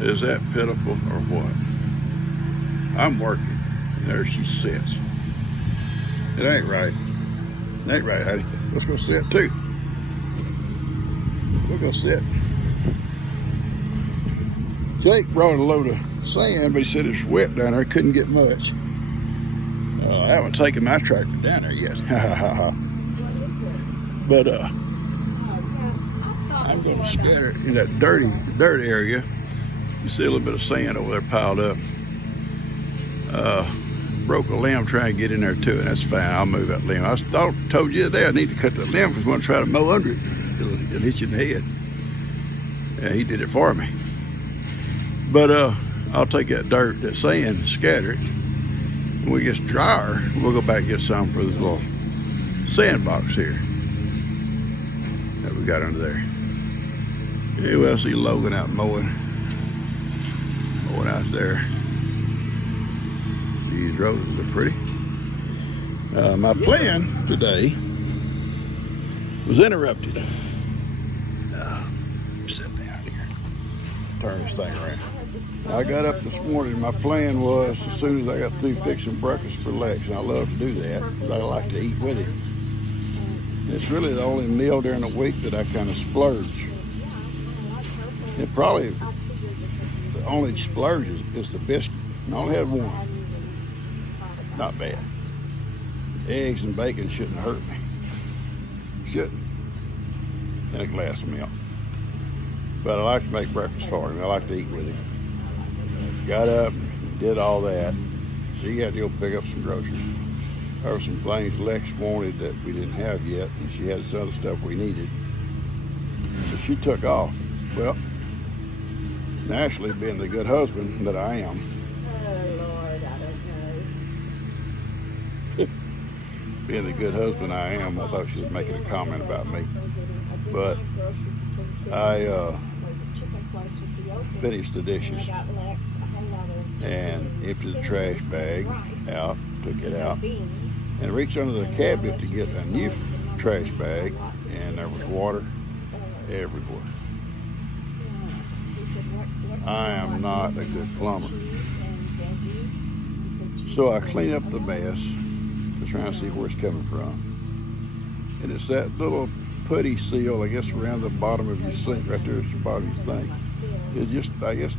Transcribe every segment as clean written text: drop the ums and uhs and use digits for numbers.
Is that pitiful or what? I'm working. There she sits. It ain't right. It ain't right, honey. Let's go sit too. We'll go sit. Jake brought a load of sand, but he said it's wet down there. Couldn't get much. I haven't taken my tractor down there yet. What is it? But Yeah, I'm going to scatter it in that dirt area. You see a little bit of sand over there piled up. Broke a limb trying to get in there too, and that's fine. I'll move that limb. I told you today I need to cut that limb because I want to try to mow under it. It'll hit you in the head. Yeah, he did it for me. But I'll take that dirt, that sand, and scatter it. When it gets drier, we'll go back and get some for this little sandbox here that we got under there. Anyway, I see Logan out mowing out there. These roses are pretty. My plan today was interrupted. Sit down here. Turn this thing around. I got up this morning. My plan was as soon as I got through fixing breakfast for Lex, and I love to do that because I like to eat with him. It's really the only meal during the week that I kind of splurge. And probably the only splurge is the biscuit. I only had one. Not bad. Eggs and bacon shouldn't hurt me. Shouldn't. And a glass of milk. But I like to make breakfast for him. I like to eat with him. Got up, did all that. She had to go pick up some groceries. There were some things Lex wanted that we didn't have yet, and she had some other stuff we needed. So she took off. Well, naturally, being the good husband that I am, being the good husband I am, I thought she was making a comment about me. But I finished the dishes and emptied the trash bag out, took it out, and reached under the cabinet to get a new trash bag, and there was water everywhere. I am not a good plumber. So I clean up the mess to try and see where it's coming from. And it's that little putty seal, I guess, around the bottom of your sink right there at the bottom of your thing. It just, I guess,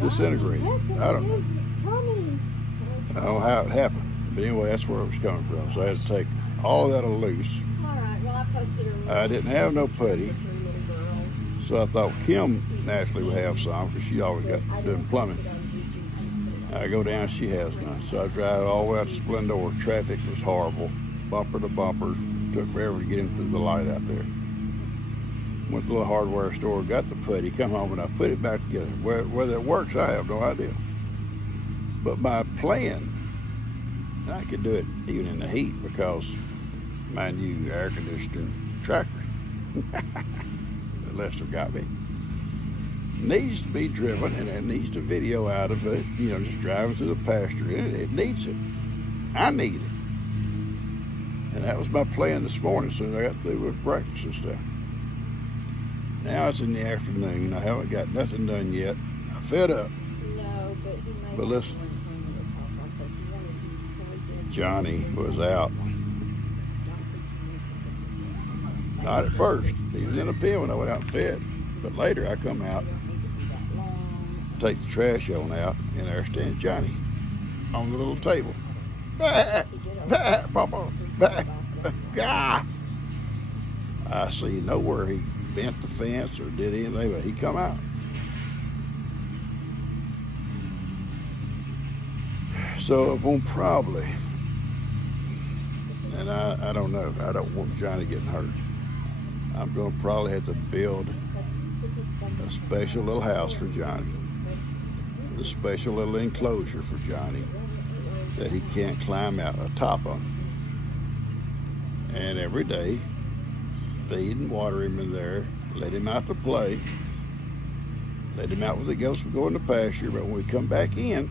disintegrated. I don't know. I don't know how it happened. But anyway, that's where it was coming from. So I had to take all of that loose. I didn't have no putty. So I thought Kim naturally would have some because she always got doing plumbing. I go down, she has none. So I drive all the way out to Splendor. Traffic was horrible. Bumper to bumper. Took forever to get him through the light out there. Went to the little hardware store, got the putty, come home, and I put it back together. Whether it works, I have no idea. But my plan, and I could do it even in the heat because my new air conditioning tractor that Lester got me needs to be driven, and it needs a video out of it, you know, just driving through the pasture. It needs it. I need it. And that was my plan this morning as soon as I got through with breakfast and stuff. Now it's in the afternoon. I haven't got nothing done yet. I'm fed up. But listen, Johnny was out. Not at first. He was in a pen when I went out and fed. But later I come out, take the trash on out, and there stands Johnny on the little table. Papa. I see nowhere he bent the fence or did anything, but he come out. So it won't probably, and I don't know, I don't want Johnny getting hurt. I'm going to probably have to build a special little house for Johnny, a special little enclosure for Johnny that he can't climb out atop of. And every day, feed and water him in there, let him out to play, let him out when he goes from going to pasture, but when we come back in,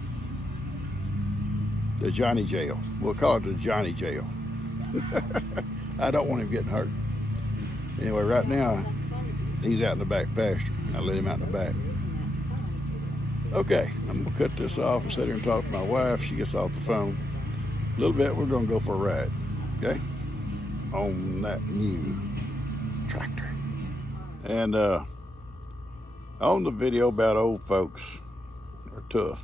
the Johnny jail. We'll call it the Johnny jail. I don't want him getting hurt. Anyway, right now, he's out in the back pasture. I let him out in the back. Okay, I'm gonna cut this off and sit here and talk to my wife. She gets off the phone. A little bit, we're gonna go for a ride. Okay? On that new tractor. And on the video about old folks are tough.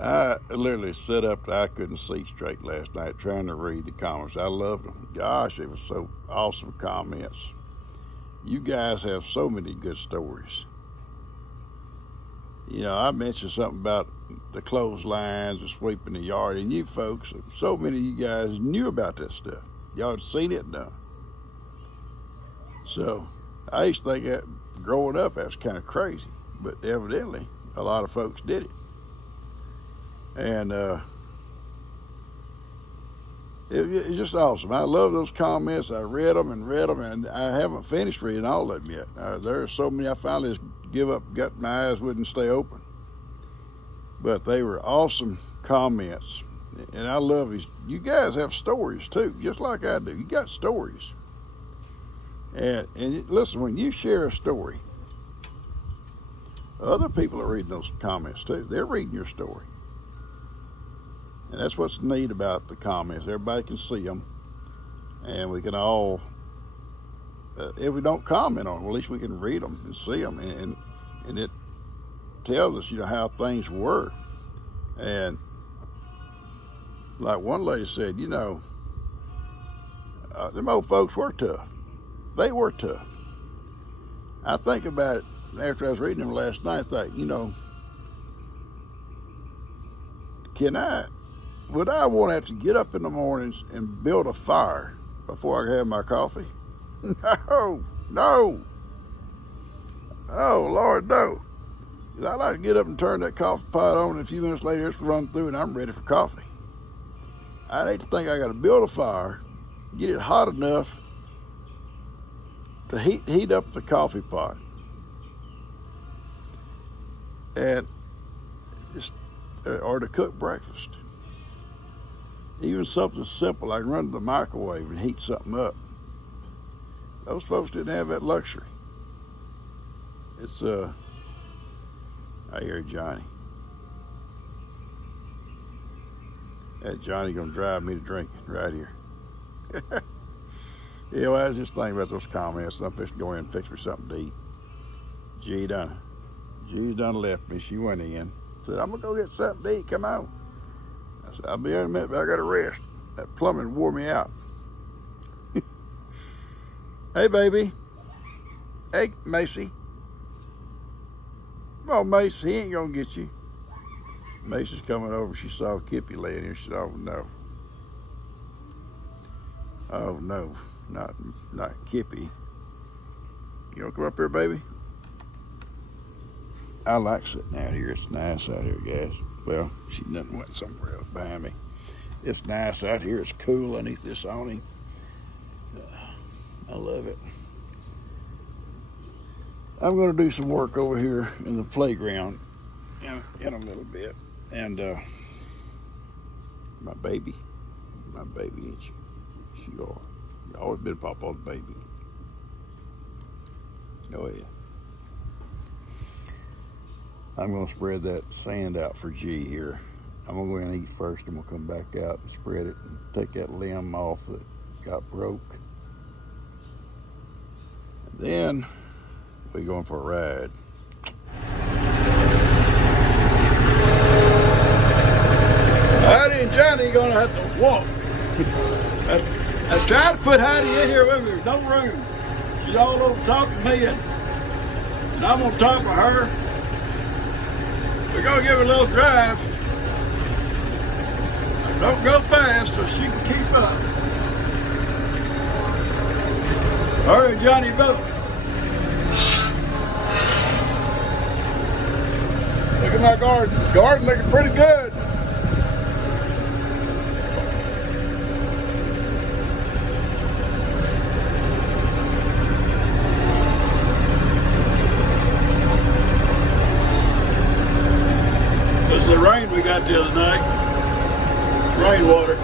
I literally sat up, I couldn't see straight last night trying to read the comments. I loved them. Gosh, it was so awesome comments. You guys have so many good stories. You know, I mentioned something about the clotheslines and sweeping the yard, and you folks, so many of you guys knew about that stuff. Y'all had seen it done. So I used to think that growing up, that was kind of crazy, but evidently a lot of folks did it. And it's just awesome. I love those comments. I read them, and I haven't finished reading all of them yet. There are so many I finally just give up, got my eyes wouldn't stay open. But they were awesome comments. And I love these. You guys have stories too, just like I do. You got stories. And listen, when you share a story, other people are reading those comments too. They're reading your story. And that's what's neat about the comments. Everybody can see them. And we can all, if we don't comment on them, at least we can read them and see them. And it tells us, you know, how things were. And like one lady said, you know, them old folks were tough. They were tough. I think about it after I was reading them last night, I thought, you know, would I want to have to get up in the mornings and build a fire before I can have my coffee? No. Oh, Lord, no. I like to get up and turn that coffee pot on, and a few minutes later it's run through and I'm ready for coffee. I'd hate to think I got to build a fire, get it hot enough to heat up the coffee pot. And or to cook breakfast. Even something simple like run to the microwave and heat something up. Those folks didn't have that luxury. It's I hear Johnny. That Johnny gonna drive me to drinking right here. Yeah, well, I was just thinking about those comments. I'm just going and fix me something to eat. G's done left me. She went in. Said, I'm gonna go get something to eat. Come on. I said, I'll be there in a minute, but I gotta rest. That plumbing wore me out. Hey, baby. Hey, Macy. Come on, Macy. He ain't gonna get you. Macy's coming over. She saw Kippy laying here. She said, oh, no. Oh, no. Not Kippy. You wanna come up here, baby? I like sitting out here. It's nice out here, guys. Well, she done went somewhere else behind me. It's nice out here. It's cool underneath this awning. I love it. I'm going to do some work over here in the playground in a little bit. And my baby, ain't she? She always been Papa's baby. Go ahead. I'm going to spread that sand out for G here. I'm going to go in and eat first, and we'll come back out and spread it and take that limb off that got broke. And then we're going for a ride. Heidi and Johnny are going to have to walk. I was trying to put Heidi in here with me. There's no room. She's all over talking to me, and I'm going to talk to her. We're going to give her a little drive. Don't go fast so she can keep up. Hurry, Johnny, boat. Look at my garden. Garden looking pretty good. This is the rain we got the other night. Rainwater.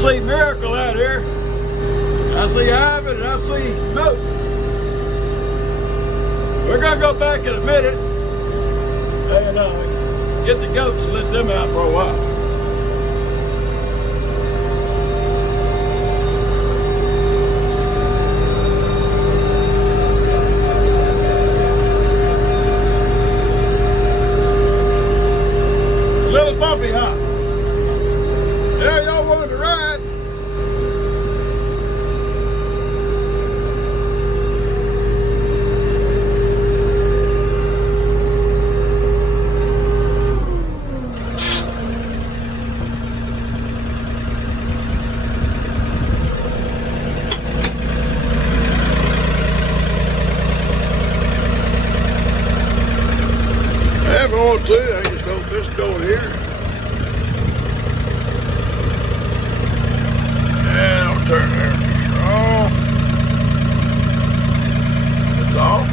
see Miracle out here. I see Ivan and I see Moses. We're gonna go back in a minute and get the goats and let them out for a while. A little bumpy, huh? Yeah, y'all wanted to ride. I have on too. I just don't this door here. And I'll turn the air conditioner off. It's off.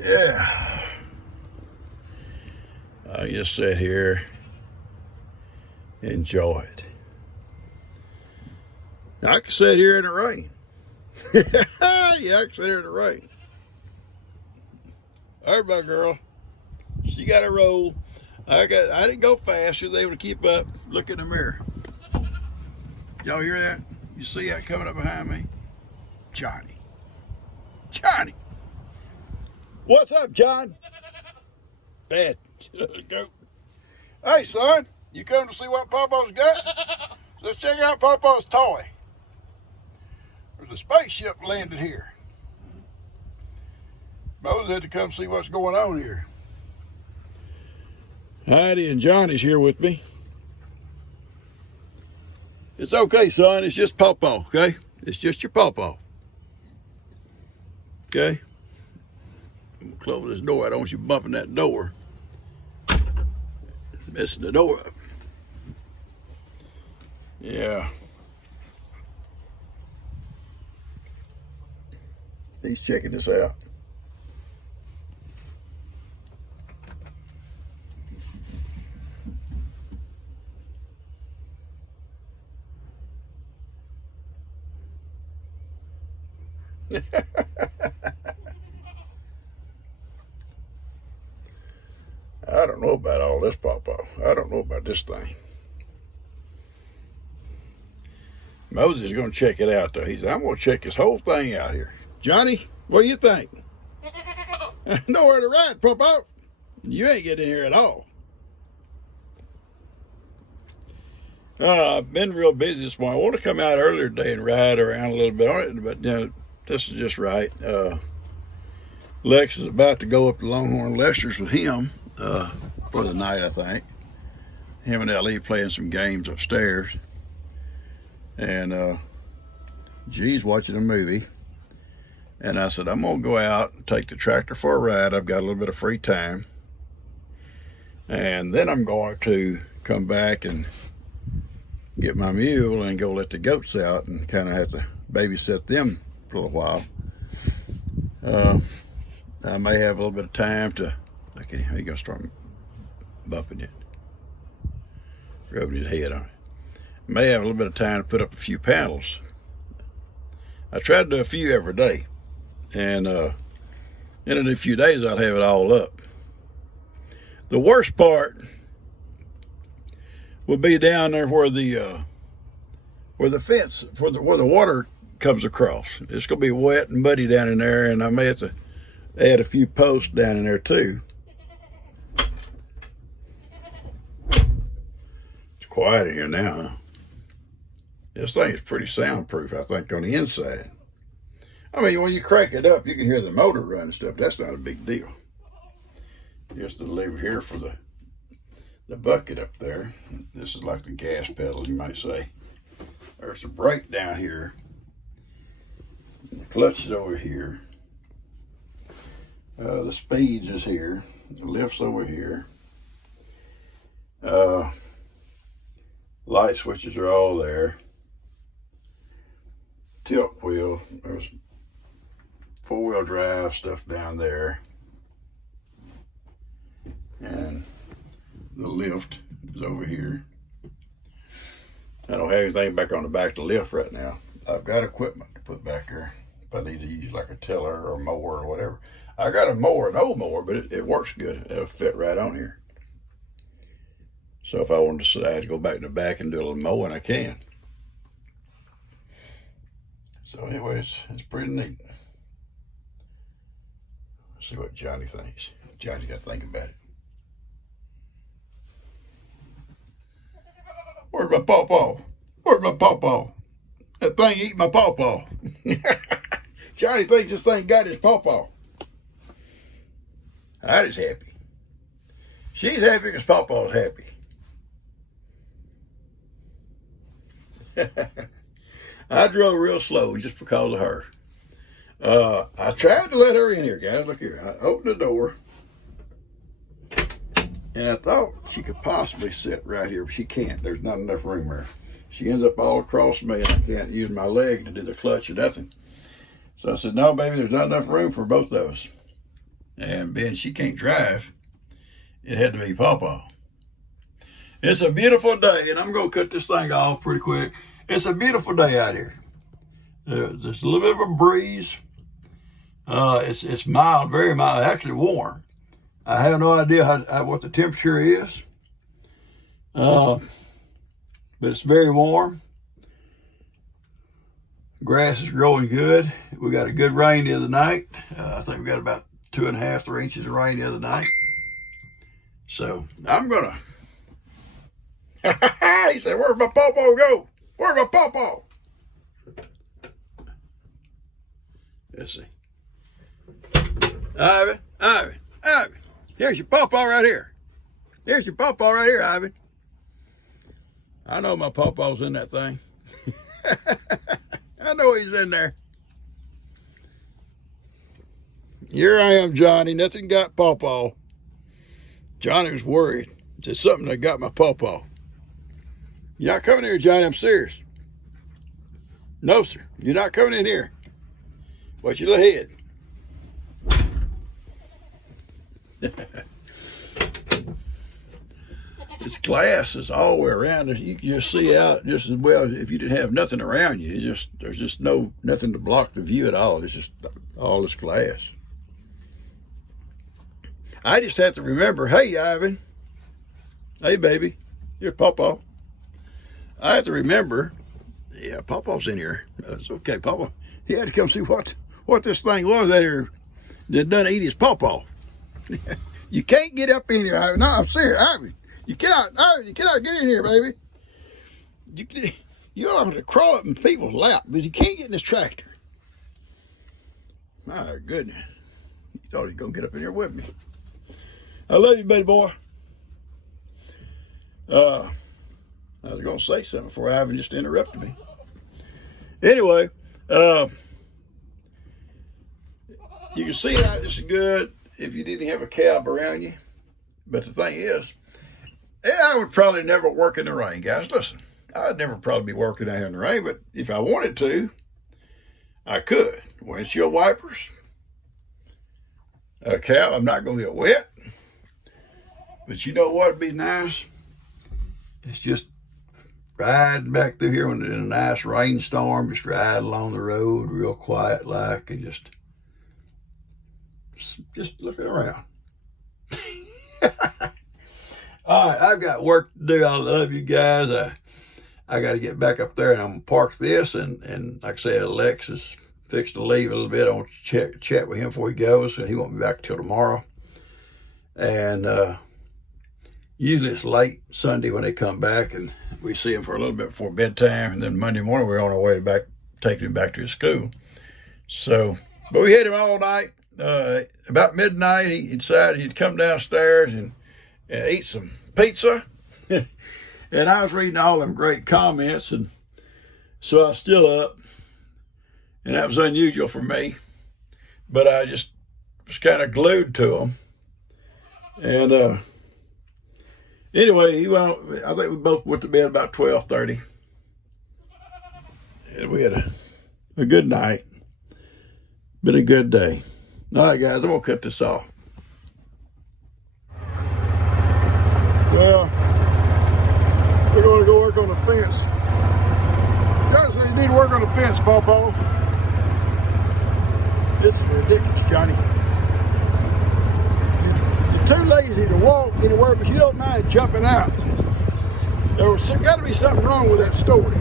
Yeah. I just sit here, enjoy it. I can sit here in the rain. Yeah, I can sit here in the rain. There's my girl. She got a roll. I didn't go fast. She was able to keep up. Look in the mirror. Y'all hear that? You see that coming up behind me? Johnny. Johnny. What's up, John? Bad. Go. Hey, son. You come to see what Papa's got? Let's check out Papa's toy. There's a spaceship landed here. Moses had to come see what's going on here. Heidi and Johnny's here with me. It's okay, son. It's just Pawpaw, okay? It's just your Pawpaw. Okay? I'm gonna close this door. I don't want you bumping that door. Messing the door up. Yeah. He's checking this out. I don't know about all this, Pawpaw. I don't know about this thing. Moses is going to check it out, though. He said, I'm going to check this whole thing out here. Johnny, what do you think? Nowhere to ride, Pawpaw. You ain't getting in here at all. I've been real busy this morning. I want to come out earlier today and ride around a little bit on it, but this is just right. Lex is about to go up to Longhorn Lester's with him for the night, I think. Him and Ellie playing some games upstairs. And G's watching a movie. And I said, I'm going to go out and take the tractor for a ride. I've got a little bit of free time. And then I'm going to come back and get my mule and go let the goats out and kind of have to babysit them for a little while. I may have a little bit of time to, okay, how you gonna start bumping it? Rubbing his head on it. May have a little bit of time to put up a few panels. I try to do a few every day. And in a few days, I'll have it all up. The worst part will be down there where the fence, where the water comes across. It's gonna be wet and muddy down in there, and I may have to add a few posts down in there too. It's quiet in here now, huh? This thing is pretty soundproof, I think, on the inside. I mean, when you crank it up, you can hear the motor run and stuff. That's not a big deal. Just the lever here for the bucket up there. This is like the gas pedal, you might say. There's a brake down here. The clutch is over here. The speeds is here. The lift's over here. Light switches are all there. Tilt wheel. There's four-wheel drive stuff down there. And the lift is over here. I don't have anything back on the back of the lift right now. I've got equipment to put back there if I need to use like a tiller or a mower or whatever. I got a mower, an old mower, but it works good. It'll fit right on here. So if I wanted to decide to go back in the back and do a little mowing, I can. So anyway, it's pretty neat. Let's see what Johnny thinks. Johnny's got to think about it. Where's my pawpaw? Where's my pawpaw? That thing eat my pawpaw. Johnny thinks this thing got his pawpaw. I is happy. She's happy because pawpaw's happy. I drove real slow just because of her. I tried to let her in here, guys. Look here. I opened the door. And I thought she could possibly sit right here, but she can't. There's not enough room there. She ends up all across me, and I can't use my leg to do the clutch or nothing. So I said, no, baby, there's not enough room for both of us. And being she can't drive, it had to be Pawpaw. It's a beautiful day, and I'm going to cut this thing off pretty quick. It's a beautiful day out here. There's a little bit of a breeze. It's mild, very mild, actually warm. I have no idea what the temperature is, but it's very warm. Grass is growing good. We got a good rain the other night. I think we got about 2.5, 3 inches of rain the other night. So I'm gonna. He said, "Where's my pawpaw go? Where's my pawpaw?" Let's see. Ivan. Here's your pawpaw right here. Here's your pawpaw right here, Ivan. I know my pawpaw's in that thing. I know he's in there. Here I am, Johnny. Nothing got pawpaw. Johnny was worried. He said something that got my pawpaw. You're not coming here, Johnny. I'm serious. No, sir. You're not coming in here. Watch your little head. This glass is all the way around. You can just see out just as well if you didn't have nothing around you. There's just nothing to block the view at all. It's just all this glass. I just have to remember, hey, Ivan. Hey, baby. Here's Pawpaw. I have to remember, yeah, Pawpaw's in here. That's okay, Pawpaw. He had to come see what this thing was that here that done eat his pawpaw. You can't get up in here, Ivan. No, I'm serious, Ivan. You cannot get in here, baby. You'll have to crawl up in people's lap, but you can't get in this tractor. My goodness. He thought he'd go get up in here with me. I love you, baby boy. I was going to say something before Ivan just interrupted me. Anyway, you can see how this is good if you didn't have a cab around you. But the thing is, I would probably never work in the rain, guys. Listen, I'd never probably be working out here in the rain, but if I wanted to, I could. Windshield wipers, a cab, I'm not going to get wet. But you know what would be nice? It's just riding back through here when it's in a nice rainstorm, just ride along the road real quiet like and just looking around. All right, I've got work to do. I love you guys. I got to get back up there and I'm going to park this. And like I said, Alexis fixed to leave a little bit. I want to chat with him before he goes. So he won't be back till tomorrow. And usually it's late Sunday when they come back and we see him for a little bit before bedtime. And then Monday morning, we're on our way back, taking him back to his school. So, but we had him all night. About midnight, he decided he'd come downstairs and eat some pizza. And I was reading all them great comments, and so I was still up. And that was unusual for me. But I just was kind of glued to them. And anyway, he went. I think we both went to bed about 12:30. And we had a good night. Been a good day. All right, guys, I'm going to cut this off. work on the fence, Pawpaw. This is ridiculous, Johnny. You're too lazy to walk anywhere, but you don't mind jumping out. There's got to be something wrong with that story.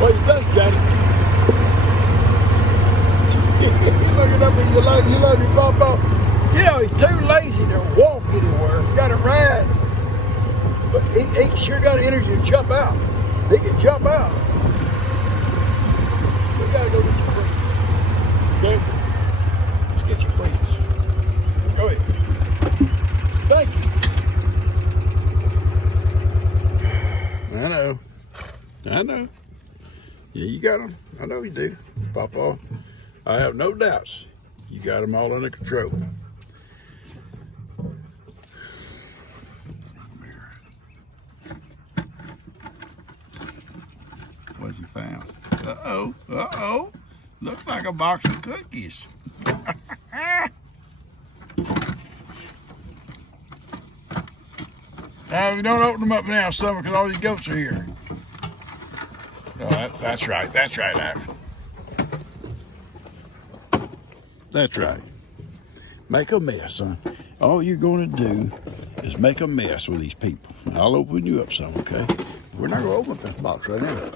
What you think, Johnny? You're looking up and you love your Pawpaw. You know, he's too lazy to walk anywhere. He's got to ride. But he sure got energy to jump out. He can jump out. We gotta go get your friends. Okay? Let's get your friends. Go ahead. Thank you. I know. Yeah, you got them. I know you do, Pawpaw. I have no doubts. You got them all under control. What's he found? Uh-oh. Looks like a box of cookies. Now, you don't open them up now, Summer, because all these goats are here. Oh, that's right, Ivy. That's right. Make a mess, son. All you're going to do is make a mess with these people. I'll open you up some, okay? We're not going to open up this box right now.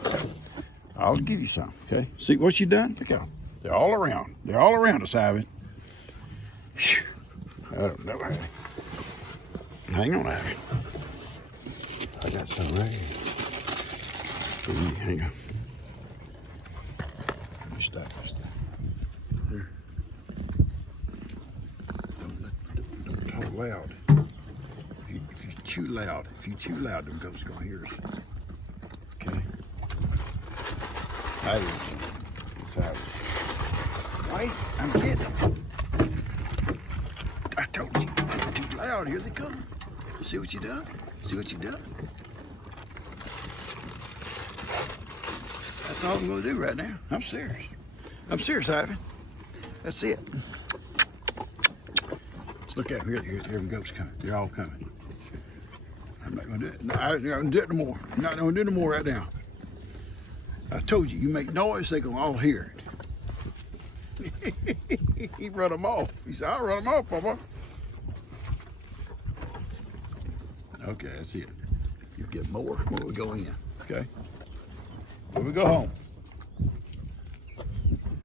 I'll give you some, okay? See what you done? Look at them. They're all around. They're all around us, Ivy. Whew. I don't know, Ivy. Hang on, Ivy. I got some right here. Hang on. Let me stop this thing. Here. Don't talk loud. If you chew loud, them goats gonna hear us. Okay. Wait, I'm getting them. I told you, too loud. Here they come. See what you done? That's all I'm gonna do right now. I'm serious, Ivy. That's it. Let's look out here. Here the goats coming. They're all coming. I'm not gonna do it. No, I'm not gonna do it no more. I'm not gonna do it no more right now. I told you, you make noise, they gonna all hear it. He run them off. He said, I'll run them off, Papa. Okay, that's it. You get more when we go in, okay? When we go home.